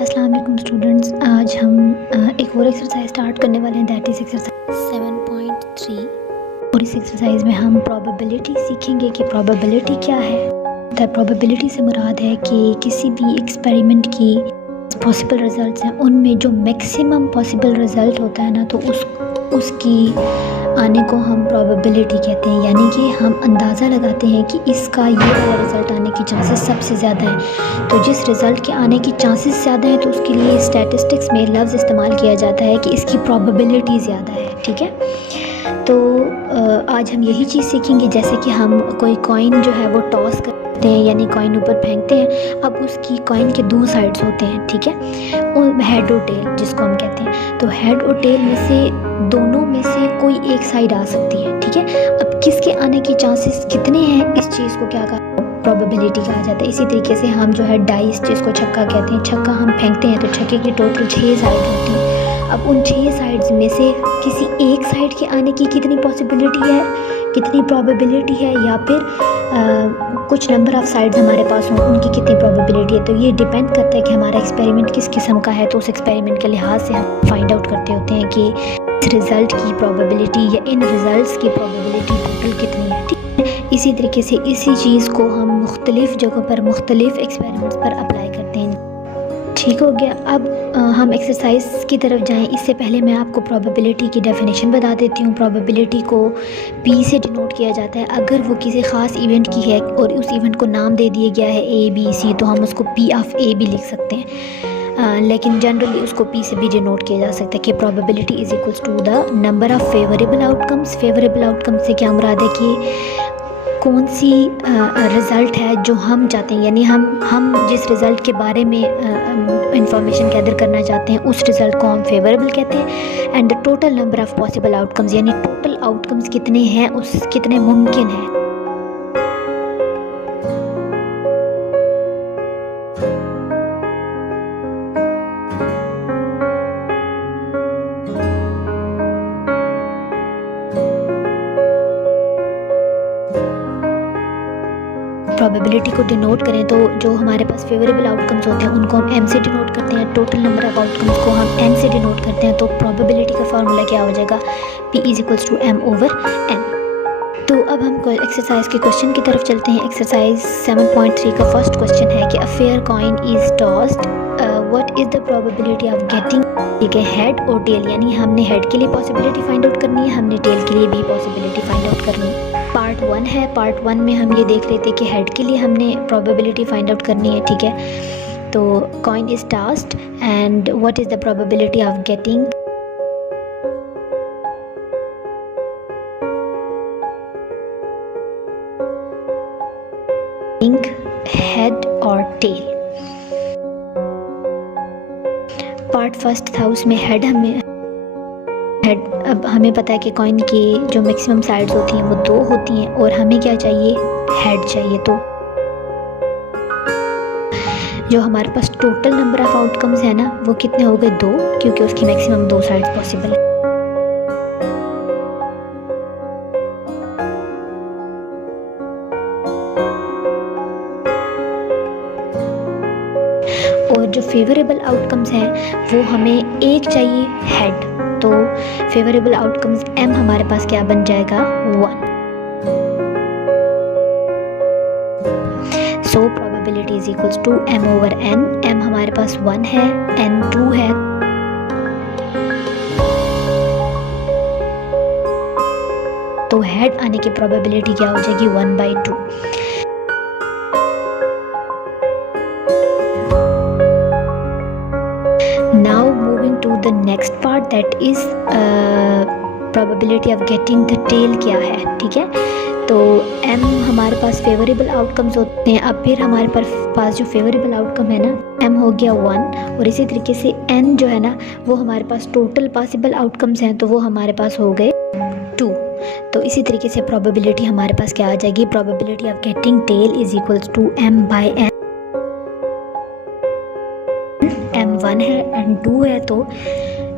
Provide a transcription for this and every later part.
अस्सलाम वालेकुम स्टूडेंट्स। आज हम एक और एक्सरसाइज स्टार्ट करने वाले हैं, दैट इज़ एक्सरसाइज 7.3। और इस एक्सरसाइज में हम प्रोबेबिलिटी सीखेंगे कि प्रोबेबिलिटी क्या है। द प्रोबेबिलिटी से मुराद है कि किसी भी एक्सपेरिमेंट की पॉसिबल रिज़ल्ट्स हैं उनमें जो मैक्सिमम पॉसिबल रिज़ल्ट होता है ना, तो उसकी आने को हम प्रोबेबिलिटी कहते हैं। यानी कि हम अंदाज़ा लगाते हैं कि इसका ये वाला रिज़ल्ट आने की चांसेस सबसे ज़्यादा हैं। तो जिस रिज़ल्ट के आने की चांसेस ज़्यादा हैं तो उसके लिए स्टैटिस्टिक्स में लफ्ज़ इस्तेमाल किया जाता है कि इसकी प्रोबेबिलिटी ज़्यादा है। ठीक है, तो आज हम यही चीज़ सीखेंगे। जैसे कि हम कोई कॉइन जो है वो टॉस करते हैं, यानी कॉइन ऊपर फेंकते हैं। अब उसकी कॉइन के दो साइड्स होते हैं, ठीक है, हेड और टेल जिसको हम कहते हैं। तो हेड और टेल में से दोनों में से कोई एक साइड आ सकती है। ठीक है, अब किसके आने के चांसेस कितने हैं, इस चीज़ को क्या कहा, प्रोबेबिलिटी कहा जाता है। इसी तरीके से हम जो है डाइस जिसको छक्का कहते हैं, छक्का हम फेंकते हैं तो छक्के की टोटल 6 साइड होती हैं। अब उन 6 साइड्स में से किसी एक साइड के आने की कितनी पॉसिबिलिटी है, कितनी प्रोबेबिलिटी है, या फिर कुछ नंबर ऑफ़ साइड्स हमारे पास हों उनकी कितनी प्रोबेबिलिटी है। तो ये डिपेंड करता है कि हमारा एक्सपेरिमेंट किस किस्म का है। तो उस एक्सपेरिमेंट के लिहाज से हम फाइंड आउट करते होते हैं कि इस रिज़ल्ट की प्रोबेबिलिटी या इन रिज़ल्ट्स की प्रोबेबिलिटी टोटल कितनी है। ठीक है, इसी तरीके से इसी चीज़ को हम मुख्तलिफ़ जगहों पर मुख्तलिफ़ एक्सपेरिमेंट्स पर अप्लाई करते हैं। ठीक हो गया। अब हम एक्सरसाइज की तरफ जाएं। इससे पहले मैं आपको प्रोबेबिलिटी की डेफिनेशन बता देती हूँ। प्रोबेबिलिटी को P से डिनोट किया जाता है। अगर वो किसी ख़ास इवेंट की है और उस इवेंट को नाम दे दिया गया है ABC, तो हम उसको P ऑफ A भी लिख सकते हैं। लेकिन जनरली उसको P से भी डिनोट किया जा सकता है कि probability is equals to the number of favourable outcomes. Favourable outcome से क्या मुराद है कि कौन सी रिज़ल्ट है जो हम चाहते हैं, यानी हम जिस रिज़ल्ट के बारे में इंफॉर्मेशन गैदर करना चाहते हैं उस रिज़ल्ट को हम फेवरेबल कहते हैं। And the total number of possible outcomes, यानी टोटल आउटकम्स कितने हैं, उस कितने मुमकिन हैं। प्रोबेबिलिटी को डिनोट करें तो जो हमारे पास फेवरेबल आउटकम्स होते हैं उनको हम M से डिनोट करते हैं। टोटल नंबर ऑफ़ आउटकम्स को हम N से डिनोट करते हैं। तो प्रोबेबिलिटी का फार्मूला क्या हो जाएगा, P is equals to M/N। तो अब हम एक्सरसाइज के क्वेश्चन की तरफ चलते हैं। एक्सरसाइज 7.3 का फर्स्ट क्वेश्चन है कि a fair coin is tossed, what is the probability of getting. ठीक है, हेड और टेल, यानी हमने हेड के लिए पॉसिबिलिटी फाइंड आउट करनी है, हमने टेल के लिए भी पॉसिबिलिटी फाइंड आउट करनी है। पार्ट 1 है। पार्ट 1 में हम ये देख रहे थे कि हेड के लिए हमने प्रोबेबिलिटी फाइंड आउट करनी है। ठीक है, तो coin is tossed and what is the probability of getting head और टेल। पार्ट फर्स्ट था, उसमें हेड अब हमें पता है कि कॉइन की जो मैक्सिमम साइड्स होती हैं वो 2 होती हैं और हमें क्या चाहिए, हेड चाहिए। तो जो हमारे पास टोटल नंबर ऑफ़ आउटकम्स है ना, वो कितने हो गए, 2, क्योंकि उसकी मैक्सिमम 2 साइड्स पॉसिबल है। और जो फेवरेबल आउटकम्स हैं वो हमें एक चाहिए, हेड। तो फेवरेबल आउटकम्स M हमारे पास क्या बन जाएगा, 1। So probability is equals to M/N। M हमारे पास 1 है, N 2 है। तो हेड आने की प्रोबेबिलिटी क्या हो जाएगी, 1/2। Now moving to the next part, that is probability of getting the tail क्या है। ठीक है, तो M हमारे पास फेवरेबल आउटकम्स होते हैं। अब फिर हमारे पास जो फेवरेबल आउटकम है ना, M हो गया 1, और इसी तरीके से N जो है ना, वो हमारे पास टोटल पॉसिबल आउटकम्स हैं, तो वो हमारे पास हो गए 2। तो इसी तरीके से प्रोबेबिलिटी हमारे पास क्या आ जाएगी, probability of getting tail is equals to M/N। M 1 है, N 2 है, तो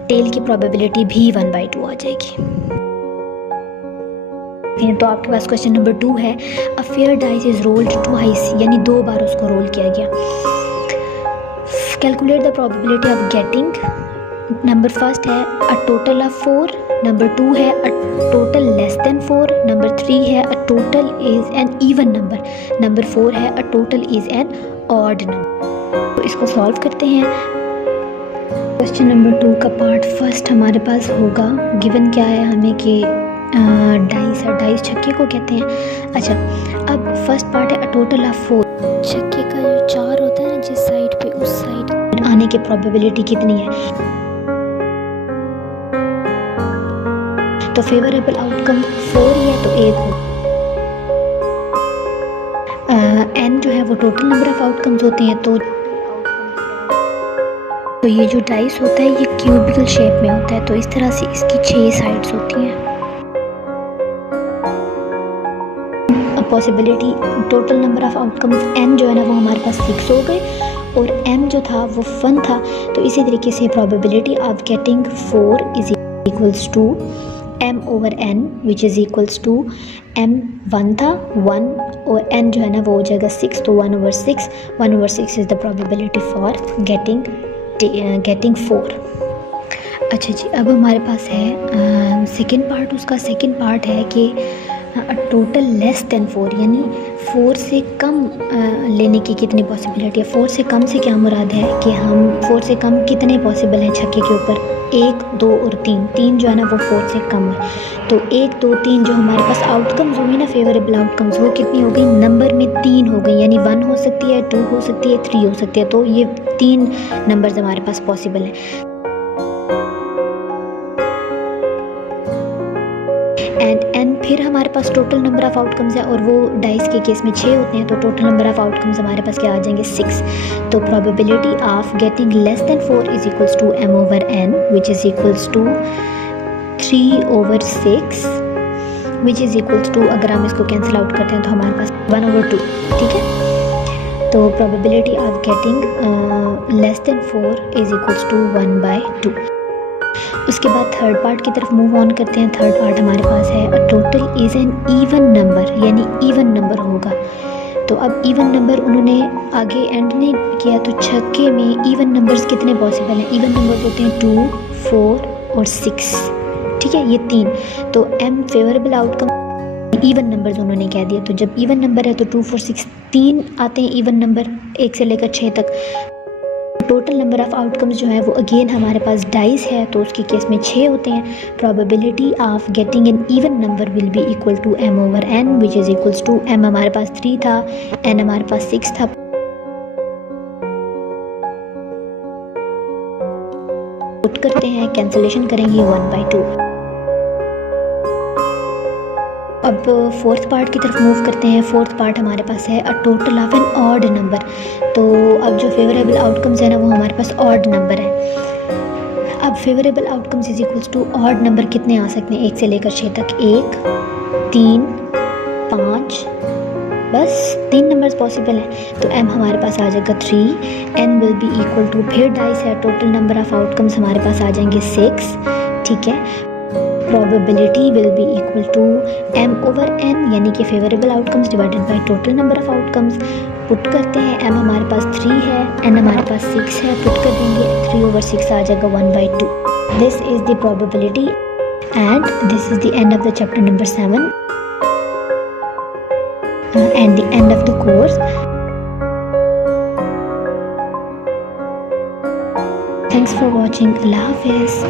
टेल की प्रोबेबिलिटी भी 1/2 आ जाएगी। तो आपके पास क्वेश्चन नंबर 2 है, a fair dice is rolled twice, यानी 2 बार उसको रोल किया गया। Calculate the probability of getting, number first है अ टोटल ऑफ 4, नंबर 2 है a total less than 4, number 3 है a total is an even number, number 4 है a total is an odd number. तो इसको सॉल्व करते हैं। क्वेश्चन नंबर 2 का part first हमारे पास होगा। गिवन क्या है हमें कि डाइस है, डाइस छक्के को कहते हैं। अच्छा, अब फर्स्ट पार्ट है अ टोटल ऑफ 4, छक्के का जो 4 होता है ना जिस साइड पे उस साइड आने की प्रोबेबिलिटी कितनी है। तो फेवरेबल आउटकम 4 ही है तो 1 हो। n जो है वो टोटल नंबर ऑफ आउटकम्स होते हैं। तो ये जो डाइस होता है ये क्यूबिकल शेप में होता है, तो इस तरह से इसकी 6 साइड्स होती हैं। अब possibility total number of outcomes n जो है ना वो हमारे पास 6 हो गए और m जो था वो 1 था। तो इसी तरीके से probability of getting 4 is equals to m over n which is equals to m 1 था 1 और n जो है ना वो हो जाएगा 6, तो 1 over 6, 1 over 6 is the probability for getting 4। अच्छा जी, अब हमारे पास है सेकेंड पार्ट। उसका सेकेंड पार्ट है कि टोटल लेस देन 4 यानी 4 से कम लेने की कितनी पॉसिबिलिटी है। 4 से कम से क्या मुराद है कि हम 4 से कम कितने पॉसिबल हैं छक्के के ऊपर, 1, 2 और 3। 3 जो है ना वो 4 से कम है। तो 1, 2, 3 जो हमारे पास आउटकम्स होंगी ना फेवरेबल आउटकम्स, वो कितनी हो गई, नंबर में 3 हो गई, यानी 1 हो सकती है, 2 हो सकती है, 3 हो सकती है। तो ये 3 नंबर्स हमारे पास पॉसिबल हैं। एंड फिर हमारे पास टोटल नंबर ऑफ आउटकम्स है और वो डाइस के केस में 6 होते हैं, तो टोटल नंबर ऑफ आउटकम्स हमारे पास क्या आ जाएंगे, 6। तो probability of getting less than 4 is equals to m over n which is equals to 3 over 6 which is equals to, अगर हम इसको कैंसिल आउट करते हैं तो हमारे पास 1 ओवर 2। ठीक है, तो probability of getting less than 4 is equals to 1/2। उसके बाद थर्ड पार्ट की तरफ मूव ऑन करते हैं। थर्ड पार्ट हमारे पास है a total is an even number, यानी इवन नंबर होगा। तो अब इवन नंबर उन्होंने आगे एंड नहीं किया, तो छक्के में इवन नंबर्स कितने पॉसिबल हैं। इवन नंबर्स होते हैं 2, 4 और 6। ठीक है, ये 3। तो m favourable outcome even numbers उन्होंने कह दिया। तो जब इवन नंबर है तो 2, 4, 6 3 आते हैं इवन नंबर 1 से लेकर 6 तक। टोटल नंबर ऑफ आउटकम्स जो है वो अगेन हमारे पास डाइस है, तो उसके केस में 6 होते हैं। Probability of getting an even number will be equal to m over n which is equals to m हमारे पास 3 था, n हमारे पास 6 था। पुट करते हैं, कैंसिलेशन करेंगे 1/2। अब फोर्थ पार्ट की तरफ मूव करते हैं। फोर्थ पार्ट हमारे पास है a total of an odd number. तो अब जो फेवरेबल आउटकम्स है ना वो हमारे पास ऑड नंबर है। अब favourable outcomes is equals to odd number कितने आ सकते हैं 1 से लेकर 6 तक, 1, 3, 5, बस 3 नंबर्स पॉसिबल हैं। तो m हमारे पास आ जाएगा 3, n will be equal to, फिर डाइस है, टोटल नंबर ऑफ आउटकम्स हमारे पास आ जाएंगे 6। ठीक है, probability will be equal to m over n यानी कि favourable outcomes divided by total number of outcomes. Put करते हैं, m हमारे पास 3 है, n हमारे पास 6 है, पुट कर देंगे, 3 ओवर 6 आ जाएगा 1/2। This is the probability and this is the end of the chapter number 7 and the end of the course. Thanks for watching. अल्लाह हाफिज़।